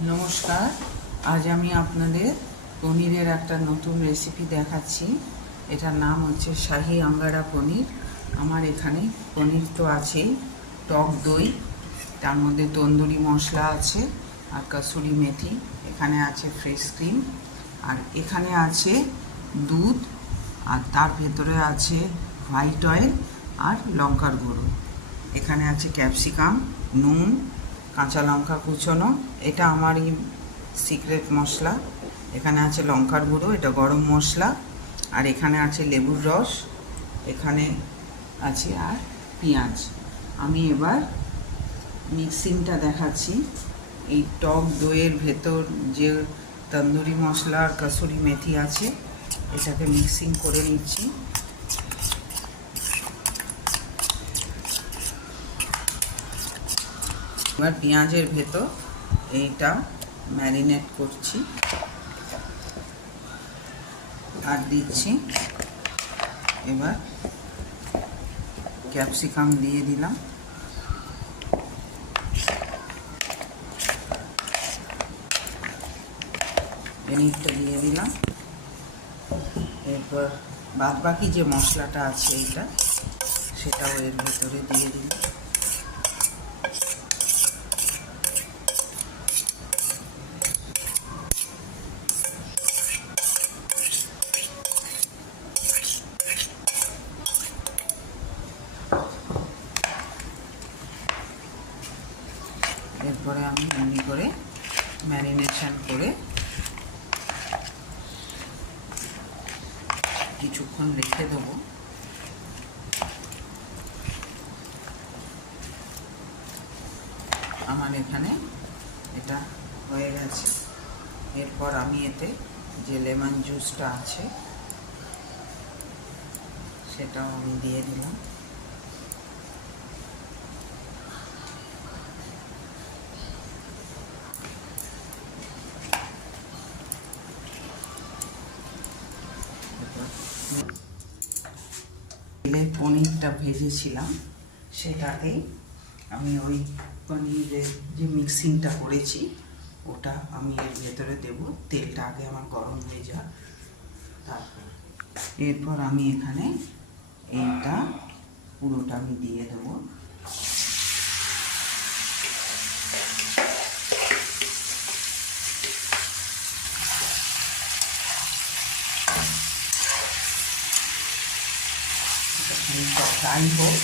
নমস্কার। আজ আমি আপনাদের পনিরের একটা নতুন রেসিপি দেখাচ্ছি। এটার নাম হচ্ছে শাহি আঙ্গারা পনির। আমার এখানে পনির তো আছেই, টক দই, তার মধ্যে তন্দুরি মশলা আছে, আর কাসুরি মেথি, এখানে আছে ফ্রেশ ক্রিম, আর এখানে আছে দুধ, আর তার ভেতরে আছে হোয়াইট অয়েল আর লঙ্কার গুঁড়ো। এখানে আছে ক্যাপসিকাম, নুন, কাঁচা লঙ্কা কুচোনো, এটা আমারই সিক্রেট মশলা। এখানে আছে লঙ্কার গুঁড়ো, এটা গরম মশলা, আর এখানে আছে লেবুর রস, এখানে আছে আর পেঁয়াজ। আমি এবার মিক্সিংটা দেখাচ্ছি। এই টক দইয়ের ভেতর যে তন্দুরি মশলা আর কাসুরি মেথি আছে, এটাকে মিক্সিং করে নিচ্ছি। এবার পেঁয়াজের ভেতর এইটা ম্যারিনেট করছি আর দিচ্ছি। এবার ক্যাপসিকাম দিয়ে দিলাম, পনিরটা দিয়ে দিলাম। এরপর বাদ বাকি যে মশলাটা আছে এইটা, সেটাও এর ভেতরে দিয়ে দিলাম। এরপরে আমি এমনি করে ম্যারিনেশন করে কিছুক্ষণ রেখে দেবো। আমার এখানে এটা হয়ে গেছে। এরপর আমি এতে যে লেমন জুসটা আছে সেটাও আমি দিয়ে দিলাম। পনিরটা ভেজেছিলাম সেটাতেই আমি ওই পনিরের যে মিক্সিংটা করেছি ওটা আমি এর ভেতরে দেব। তেলটা আগে আমার গরম হয়ে যাক, তারপর এরপর আমি এখানে এইটা পুরোটা আমি দিয়ে দেবো। ফ্রাই হোক,